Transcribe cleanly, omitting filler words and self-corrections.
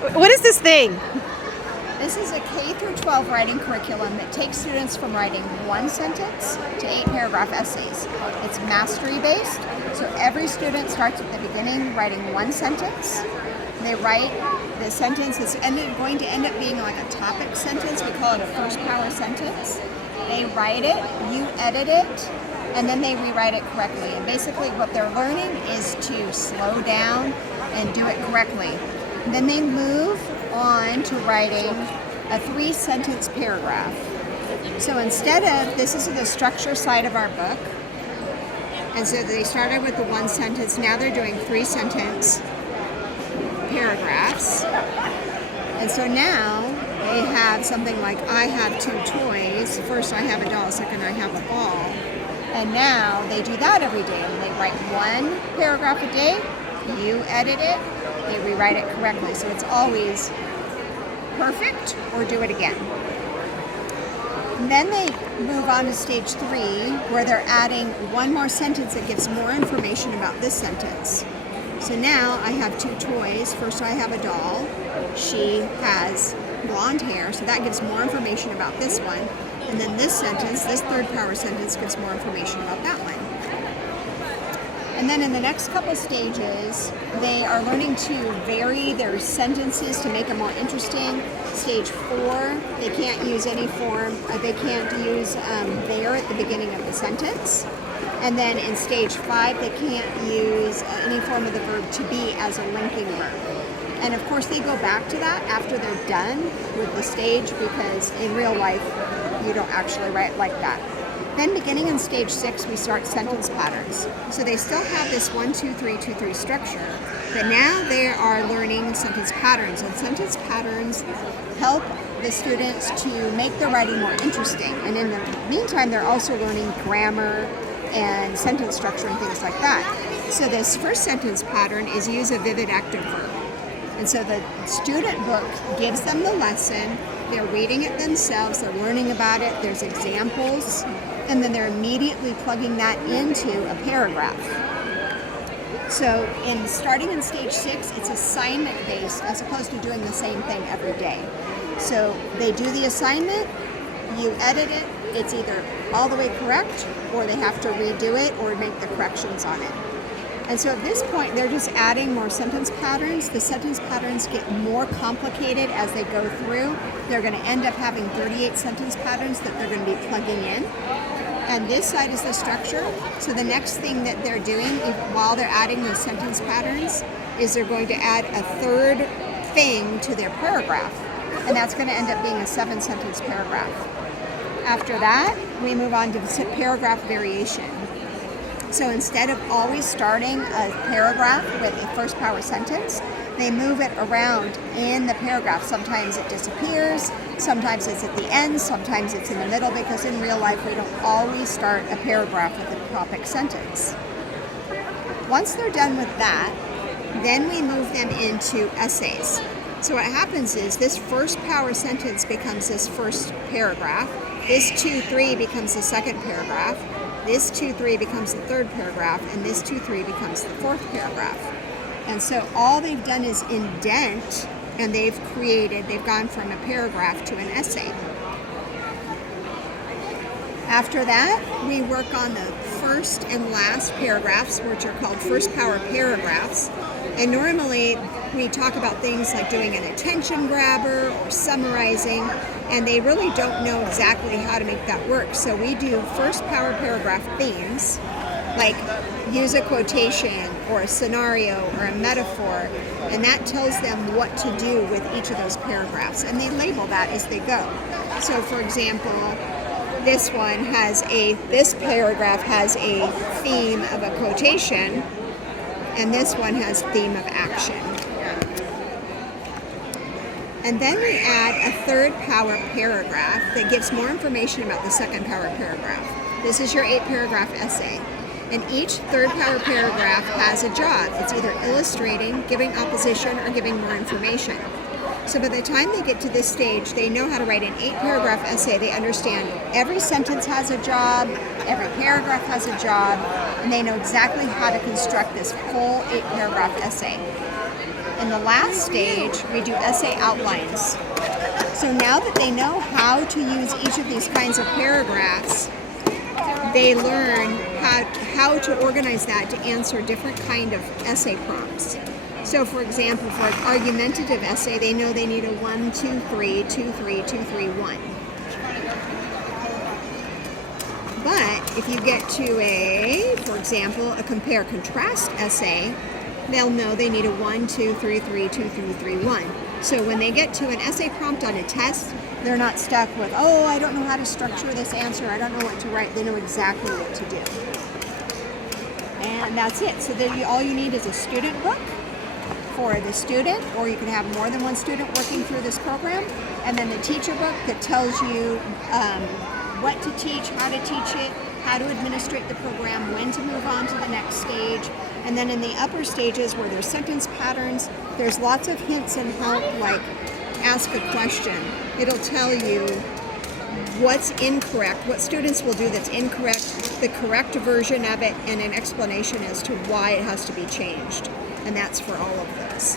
What is this thing? This is a K through 12 writing curriculum that takes students from writing one sentence to 8-paragraph essays. It's mastery based, so every student starts at the beginning writing one sentence. They write the sentence is going to end up being like a topic sentence. We call it a first power sentence. They write it, you edit it, and then they rewrite it correctly. And basically what they're learning is to slow down and do it correctly. And then they move on to writing a 3-sentence paragraph. So instead of, this is the structure side of our book, and so they started with the 1 sentence, now they're doing 3-sentence paragraphs. And so now they have something like, I have 2 toys, first I have a doll, second I have a ball. And now they do that every day, and they write 1 paragraph a day, you edit it, they rewrite it correctly. So it's always perfect or do it again. And then they move on to stage 3, where they're adding 1 more sentence that gives more information about this sentence. So now I have 2 toys. First I have a doll. She has blonde hair, so that gives more information about this one. And then this sentence, this 3rd power sentence, gives more information about that one. And then in the next couple stages, they are learning to vary their sentences to make them more interesting. Stage 4, they can't use any form, they can't use there at the beginning of the sentence. And then in stage 5, they can't use any form of the verb to be as a linking verb. And of course, they go back to that after they're done with the stage, because in real life, you don't actually write like that. Then beginning in stage 6, we start sentence patterns. So they still have this 1, 2, 3, 2, 3 structure, but now they are learning sentence patterns. And sentence patterns help the students to make their writing more interesting. And in the meantime, they're also learning grammar and sentence structure and things like that. So this first sentence pattern is use a vivid active verb. And so the student book gives them the lesson, they're reading it themselves, they're learning about it, there's examples, and then they're immediately plugging that into a paragraph. So starting in stage 6, it's assignment based as opposed to doing the same thing every day. So they do the assignment, you edit it, it's either all the way correct, or they have to redo it or make the corrections on it. And so at this point, they're just adding more sentence patterns. The sentence patterns get more complicated as they go through. They're going to end up having 38 sentence patterns that they're going to be plugging in. And this side is the structure. So the next thing that they're doing while they're adding those sentence patterns is they're going to add a 3rd thing to their paragraph. And that's going to end up being a 7-sentence paragraph. After that, we move on to paragraph variation. So instead of always starting a paragraph with a first power sentence, they move it around in the paragraph. Sometimes it disappears, sometimes it's at the end, sometimes it's in the middle, because in real life we don't always start a paragraph with a topic sentence. Once they're done with that, then we move them into essays. So what happens is this first power sentence becomes this first paragraph, this 2-3 becomes the second paragraph, this 2-3 becomes the 3rd paragraph, and this 2-3 becomes the 4th paragraph. And so all they've done is indent, and they've gone from a paragraph to an essay. After that, we work on the first and last paragraphs, which are called first power paragraphs. And normally we talk about things like doing an attention grabber or summarizing, and they really don't know exactly how to make that work. So we do first power paragraph themes, like use a quotation or a scenario or a metaphor, and that tells them what to do with each of those paragraphs, and they label that as they go. So for example, this paragraph has a theme of a quotation, and this one has theme of action. And then we add a 3rd power paragraph that gives more information about the 2nd power paragraph. This is your 8-paragraph essay. And each 3rd power paragraph has a job. It's either illustrating, giving opposition, or giving more information. So by the time they get to this stage, they know how to write an 8-paragraph essay. They understand every sentence has a job, every paragraph has a job, and they know exactly how to construct this full 8-paragraph essay. In the last stage, we do essay outlines. So now that they know how to use each of these kinds of paragraphs, they learn how to organize that to answer different kind of essay prompts. So for example, for an argumentative essay, they know they need a 1, 2, 3, 2, 3, 2, 3, 1. But if you get to for example, a compare-contrast essay, they'll know they need a 1, 2, 3, 3, 2, 3, 3, 1. So when they get to an essay prompt on a test, they're not stuck with, oh, I don't know how to structure this answer, I don't know what to write. They know exactly what to do. And that's it. So then all you need is a student book for the student, or you can have more than one student working through this program, and then the teacher book that tells you what to teach, how to teach it, how to administrate the program, when to move on to the next stage. And then in the upper stages where there's sentence patterns, there's lots of hints and help, like ask a question. It'll tell you what's incorrect, what students will do that's incorrect, the correct version of it, and an explanation as to why it has to be changed. And that's for all of those.